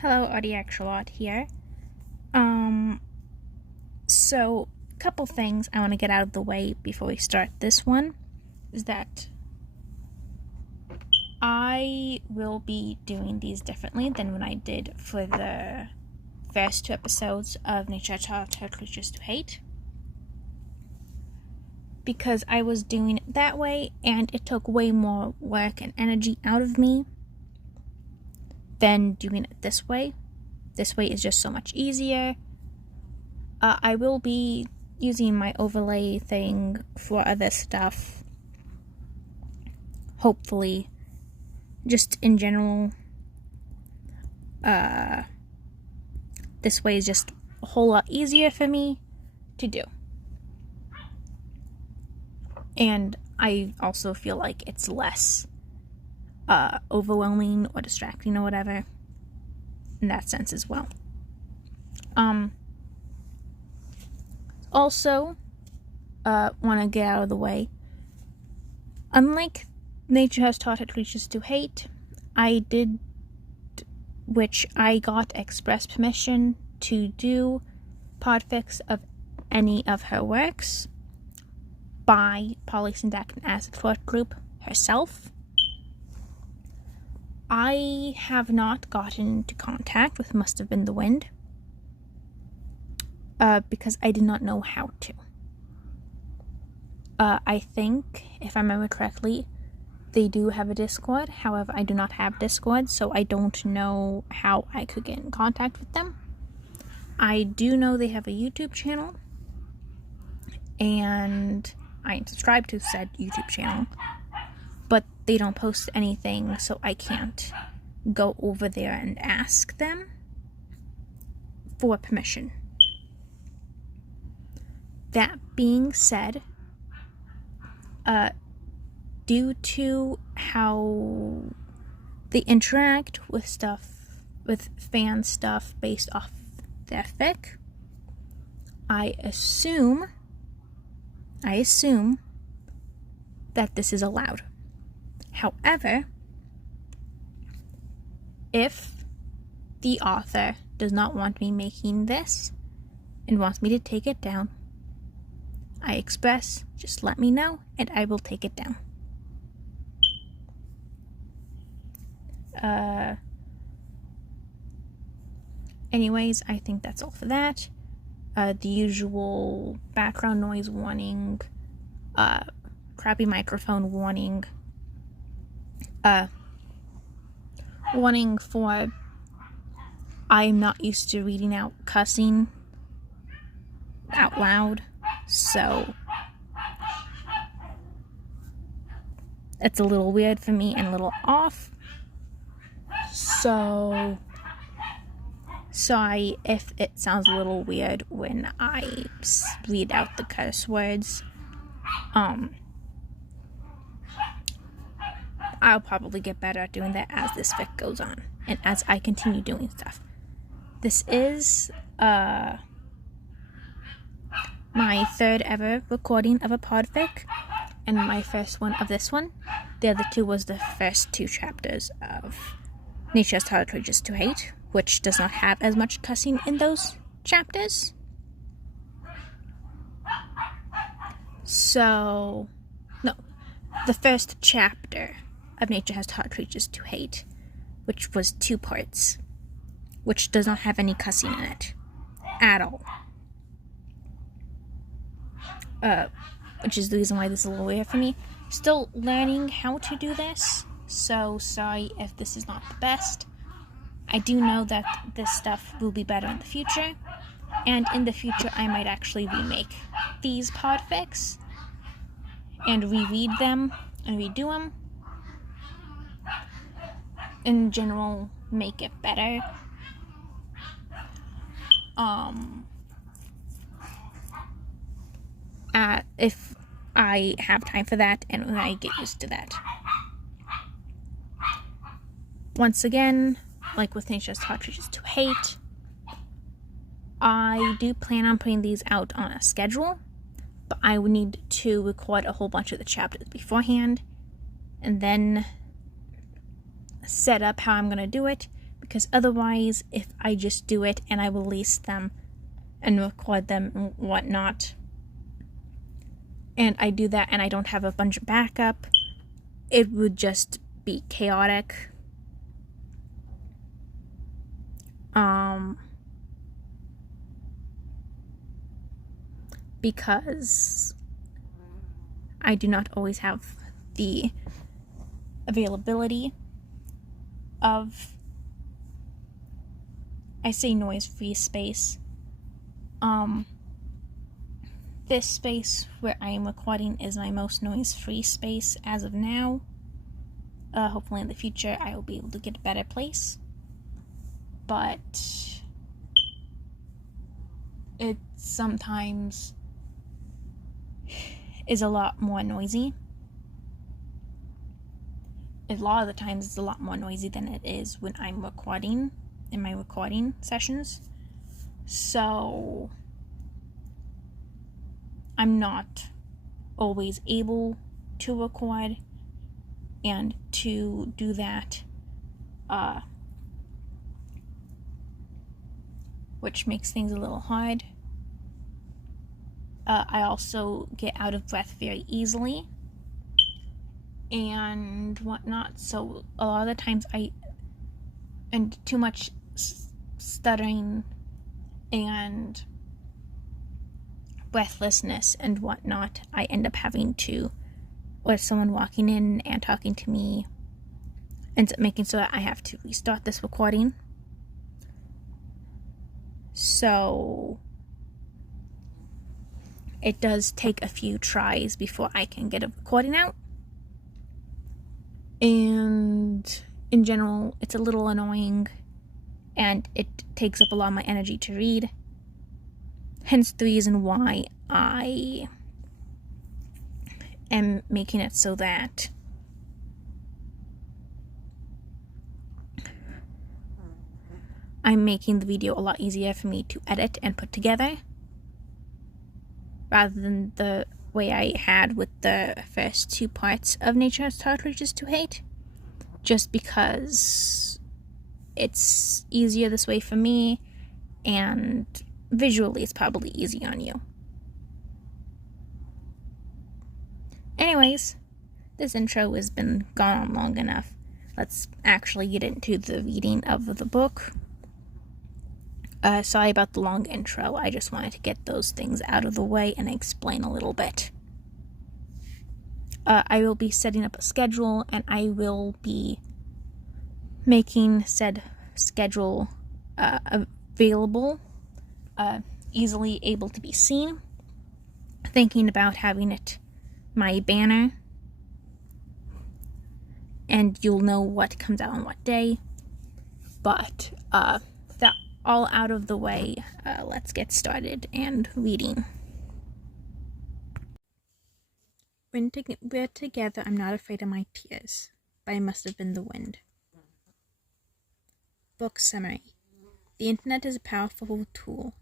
Hello, Arty here. So a couple things I want to get out of the way before we start this one is that I will be doing these differently than when I did for the first 2 episodes of Nature Has Taught Creatures to Hate, because I was doing it that way and it took way more work and energy out of me than doing it this way. This way is just so much easier. I will be using my overlay thing for other stuff. Hopefully. Just in general. This way is just a whole lot easier for me to do. And I also feel like it's less overwhelming or distracting or whatever in that sense as well. Also, want to get out of the way. Unlike Nature Has Taught Creatures to Hate, I got express permission to do podfics of any of her works by Polysyndactic Acid Thought Group herself. I have not gotten into contact with Must Have Been the Wind because I did not know how to. I think, if I remember correctly, they do have a Discord. However, I do not have Discord, so I don't know how I could get in contact with them. I do know they have a YouTube channel, and I am subscribed to said YouTube channel, but they don't post anything, so I can't go over there and ask them for permission. That being said, due to how they interact with fan stuff based off their fic, I assume that this is allowed. However, if the author does not want me making this and wants me to take it down, I express, just let me know and I will take it down. Anyways, I think that's all for that. The usual background noise warning, crappy microphone warning, warning for I'm not used to reading out cussing out loud, so it's a little weird for me and a little off. So sorry if it sounds a little weird when I read out the curse words. I'll probably get better at doing that as this fic goes on and as I continue doing stuff. This is my 3rd ever recording of a podfic and my first one of this one. The other 2 was the first 2 chapters of Nature Has Taught Creatures to Hate, which does not have as much cussing in those chapters. So, no, the first chapter of Nature Has Taught Creatures to Hate, which was 2 parts, which does not have any cussing in it at all. Which is the reason why this is a little weird for me. Still learning how to do this, so sorry if this is not the best. I do know that this stuff will be better in the future, and in the future I might actually remake these podfics and reread them and redo them. In general, make it better. If I have time for that and when I get used to that. Once again, like with Nature Has Taught Creatures to Hate, I do plan on putting these out on a schedule, but I would need to record a whole bunch of the chapters beforehand and then set up how I'm going to do it because otherwise, if I just do it and I release them and record them and whatnot, and I do that and I don't have a bunch of backup, it would just be chaotic. Because I do not always have the availability of, I say, noise-free space. This space where I am recording is my most noise-free space as of now. Hopefully in the future I will be able to get a better place. But it sometimes is a lot more noisy. A lot of the times it's a lot more noisy than it is when I'm recording in my recording sessions. So I'm not always able to record and to do that, which makes things a little hard. I also get out of breath very easily and whatnot, so a lot of the times and too much stuttering and breathlessness and whatnot, I end up having to, or someone walking in and talking to me ends up making so that I have to restart this recording. So it does take a few tries before I can get a recording out. And in general, it's a little annoying and it takes up a lot of my energy to read. Hence the reason why I am making it so that I'm making the video a lot easier for me to edit and put together, rather than the way I had with the first two parts of Nature Has Taught Riches to Hate, just because it's easier this way for me, and visually it's probably easy on you. Anyways, this intro has been gone on long enough. Let's actually get into the reading of the book. Sorry about the long intro. I just wanted to get those things out of the way and explain a little bit. I will be setting up a schedule, and I will be making said schedule available, easily able to be seen. Thinking about having it my banner, and you'll know what comes out on what day. But that all out of the way, let's get started and reading. When we're together, I'm not afraid of my tears, but I must have been the wind. Book summary. The internet is a powerful tool.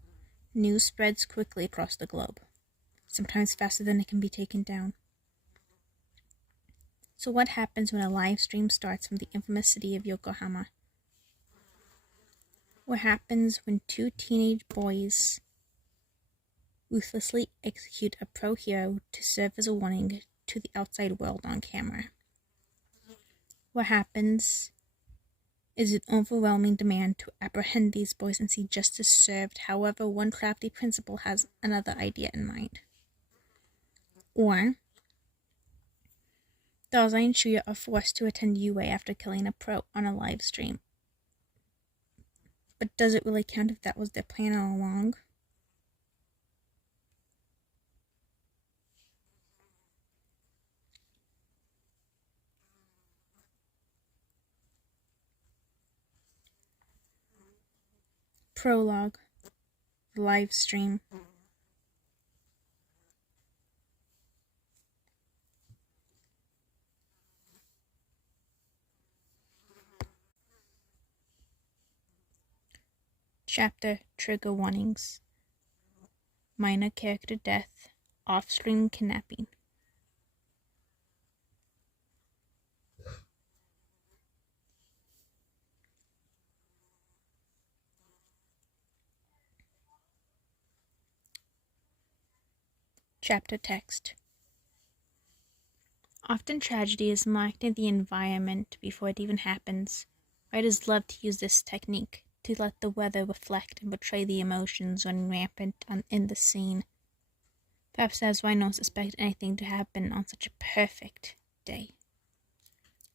News spreads quickly across the globe, sometimes faster than it can be taken down. So what happens when a live stream starts from the infamous city of Yokohama? What happens when two teenage boys ruthlessly execute a pro hero to serve as a warning to the outside world on camera? What happens is an overwhelming demand to apprehend these boys and see justice served. However, one crafty principal has another idea in mind. Or Dazai and Chuuya are forced to attend UA after killing a pro on a live stream. But does it really count if that was their plan all along? Prologue. Live stream. Chapter. Trigger warnings. Minor character death. Off-screen kidnapping. Chapter text. Often tragedy is marked in the environment before it even happens. Writers love to use this technique to let the weather reflect and portray the emotions running rampant in the scene. Perhaps that's why no one suspected anything to happen on such a perfect day.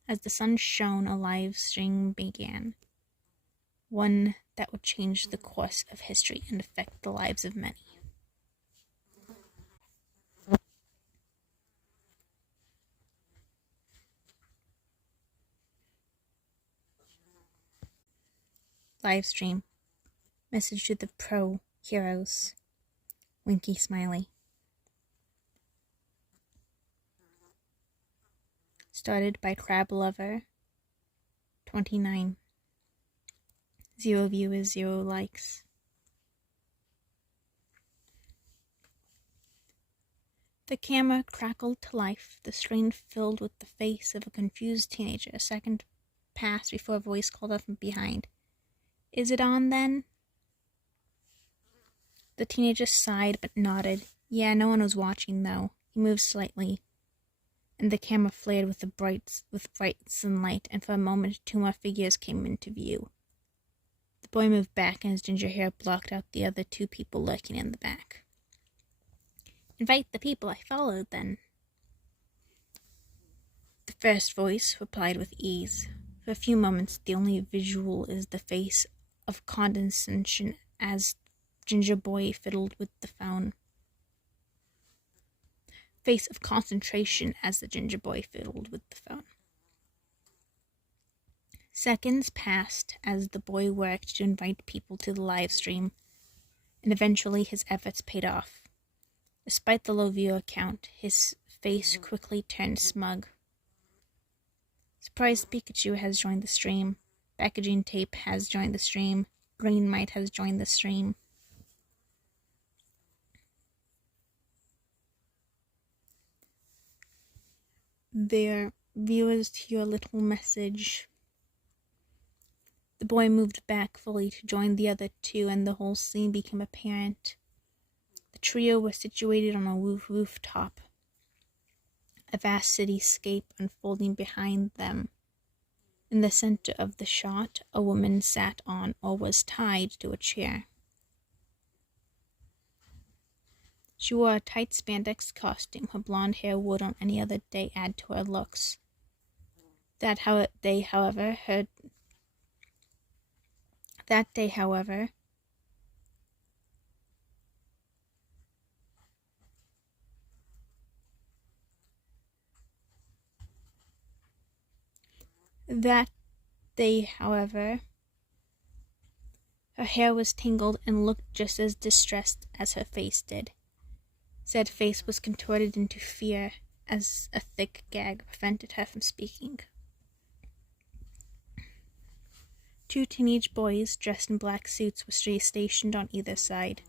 As the sun shone, a live stream began, one that would change the course of history and affect the lives of many. Live stream. Message to the pro heroes. Winky smiley. Started by Crab Lover 29. 0 viewers, 0 likes. The camera crackled to life, the screen filled with the face of a confused teenager. A second passed before a voice called up from behind. Is it on then? The teenager sighed but nodded. Yeah, no one was watching though. He moved slightly, and the camera flared with bright sunlight, and for a moment 2 more figures came into view. The boy moved back, and his ginger hair blocked out the other 2 people lurking in the back. Invite the people I followed, then. The first voice replied with ease. For a few moments, the only visual is the face of condescension as ginger boy fiddled with the phone. Face of concentration as the ginger boy fiddled with the phone. Seconds passed as the boy worked to invite people to the live stream, and eventually his efforts paid off. Despite the low viewer count, his face quickly turned smug. Surprised Pikachu has joined the stream. Packaging Tape has joined the stream. Green Mite has joined the stream. There, viewers, to your little message. The boy moved back fully to join the other 2, and the whole scene became apparent. The trio was situated on a rooftop, a vast cityscape unfolding behind them. In the center of the shot, a woman sat on or was tied to a chair. She wore a tight spandex costume. Her blonde hair would on any other day add to her looks. That day, however, her hair was tangled and looked just as distressed as her face did. Said face was contorted into fear as a thick gag prevented her from speaking. 2 teenage boys dressed in black suits were stationed on either side.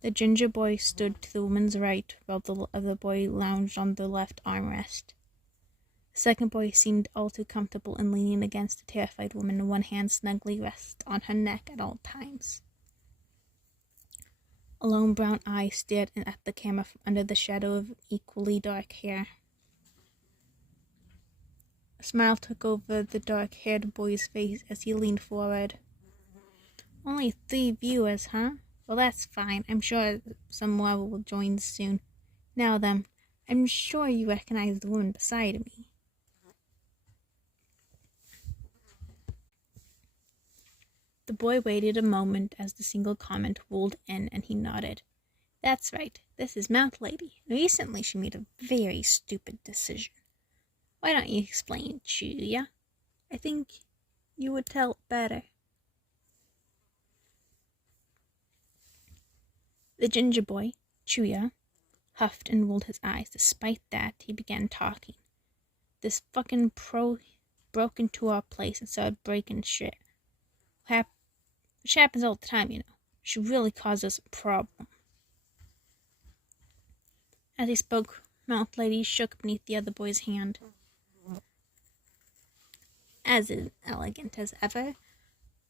The ginger boy stood to the woman's right, while the other boy lounged on the left armrest. The second boy seemed all too comfortable in leaning against the terrified woman, and one hand snugly rested on her neck at all times. A lone brown eye stared at the camera from under the shadow of equally dark hair. A smile took over the dark-haired boy's face as he leaned forward. Only 3 viewers, huh? Well, that's fine. I'm sure some more will join soon. Now then, I'm sure you recognize the woman beside me. The boy waited a moment as the single comment rolled in, and he nodded. That's right. This is Mount Lady. Recently she made a very stupid decision. Why don't you explain, Chuuya? I think you would tell better. The ginger boy, Chuuya, huffed and rolled his eyes. Despite that, he began talking. This fucking pro broke into our place and started breaking shit. Which happens all the time, you know. She really caused us a problem. As he spoke, Mount Lady shook beneath the other boy's hand. As inelegant as ever.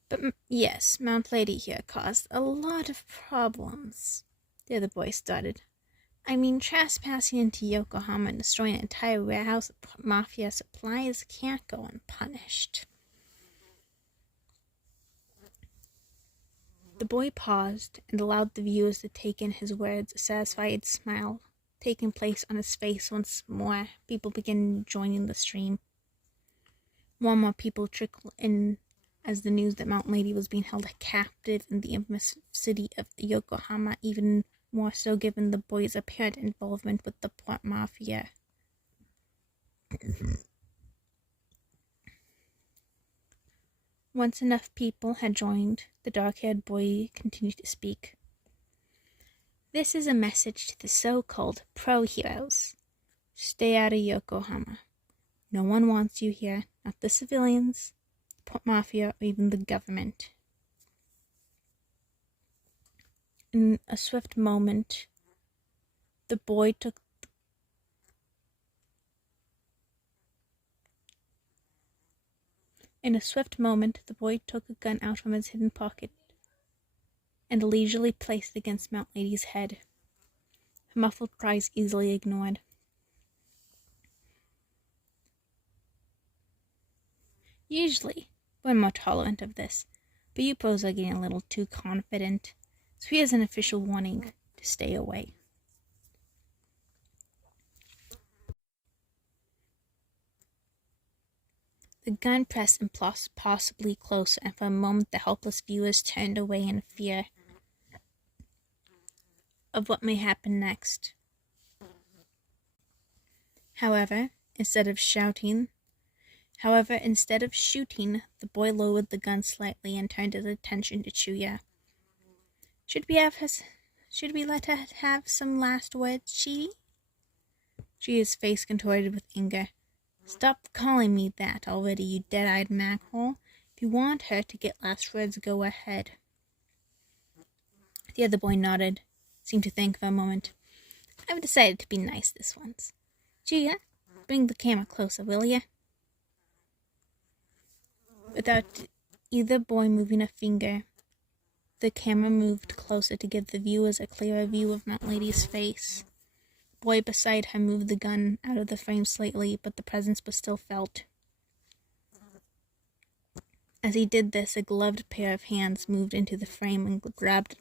But yes, Mount Lady here caused a lot of problems. The other boy started. I mean, trespassing into Yokohama and destroying an entire warehouse of mafia supplies can't go unpunished. The boy paused and allowed the viewers to take in his words, a satisfied smile taking place on his face once more. People began joining the stream. More and more people trickled in as the news that Mountain Lady was being held captive in the infamous city of Yokohama, even more so given the boy's apparent involvement with the port mafia. Once enough people had joined, the dark-haired boy continued to speak. This is a message to the so-called pro-heroes. Stay out of Yokohama. No one wants you here, not the civilians, the port mafia, or even the government. In a swift moment, the boy took a gun out from his hidden pocket and leisurely placed it against Mount Lady's head. Her muffled cries easily ignored. Usually, we're more tolerant of this, but you pros are getting a little too confident, so here's an official warning to stay away. The gun pressed impossibly closer, and for a moment the helpless viewers turned away in fear of what may happen next. However, instead of shooting, the boy lowered the gun slightly and turned his attention to Chuuya. Should we let her have some last words, Chi? Chuuya's face contorted with anger. Stop calling me that already, you dead-eyed mackerel. If you want her to get last words, go ahead. The other boy nodded, seemed to think for a moment. I've decided to be nice this once. Chuuya, bring the camera closer, will ya? Without either boy moving a finger, the camera moved closer to give the viewers a clearer view of Mount Lady's face. The boy beside her moved the gun out of the frame slightly, but the presence was still felt. As he did this, a gloved pair of hands moved into the frame and grabbed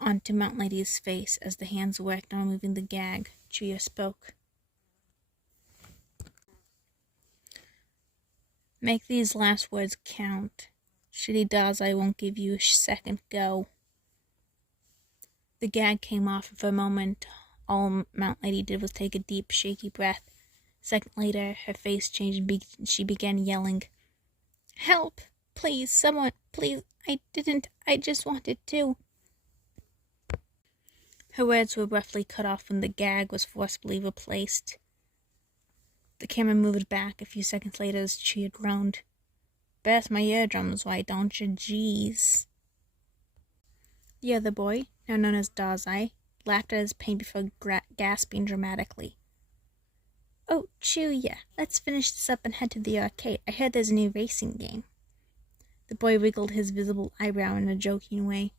onto Mount Lady's face. As the hands worked on removing the gag, Chuuya spoke. Make these last words count. Shitty Dazai won't give you a second go. The gag came off, and for a moment all Mount Lady did was take a deep, shaky breath. A second later, her face changed and she began yelling. Help! Please, someone, please, I just wanted to. Her words were roughly cut off when the gag was forcibly replaced. The camera moved back a few seconds later as Chuuya groaned. Burst my eardrums, why don't you? Jeez. The other boy, now known as Dazai, laughed at his pain before gasping dramatically. Oh, Chuuya, let's finish this up and head to the arcade. I heard there's a new racing game. The boy wiggled his visible eyebrow in a joking way.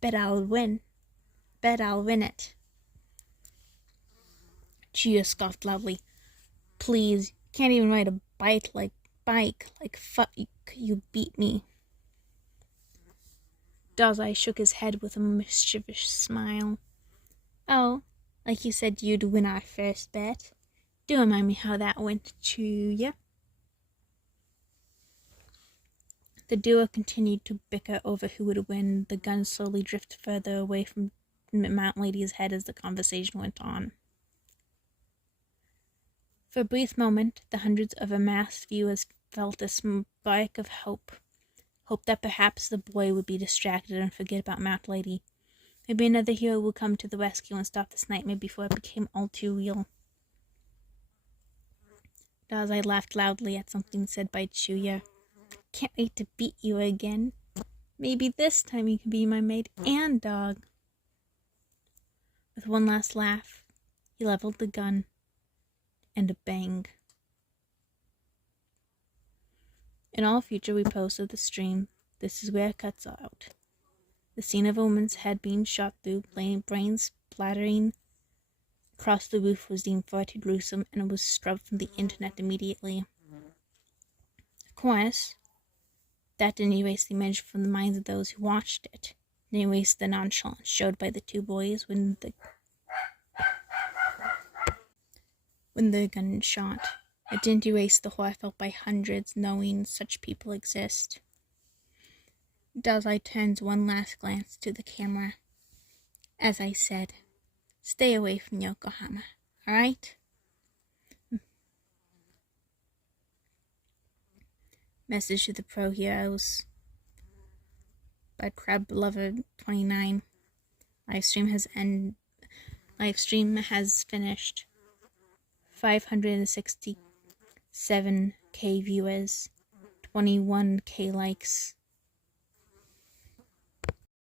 Bet I'll win it. Chuuya scoffed loudly. Please, you can't even ride a bike like fuck, you beat me. Dazai shook his head with a mischievous smile. Oh, like you said you'd win our first bet. Do remind me how that went, Chuuya. The duo continued to bicker over who would win. The gun slowly drifted further away from Mount Lady's head as the conversation went on. For a brief moment, the hundreds of amassed viewers felt a spark of hope. Hope that perhaps the boy would be distracted and forget about Mount Lady. Maybe another hero would come to the rescue and stop this nightmare before it became all too real. Dazai laughed loudly at something said by Chuuya. Can't wait to beat you again. Maybe this time you can be my mate and dog. With one last laugh, he leveled the gun, and a bang. In all future reposts of the stream, this is where it cuts out. The scene of a woman's head being shot through, brains splattering across the roof was deemed far too gruesome and it was scrubbed from the internet immediately. Of course, that didn't erase the image from the minds of those who watched it. It erased the nonchalance showed by the two boys when the gun shot. It didn't erase the horror felt by hundreds knowing such people exist. Dazai turns one last glance to the camera. As I said, stay away from Yokohama, alright? Message to the pro heroes by Crab Lover 29. Live stream has finished. 567k viewers, 21k likes.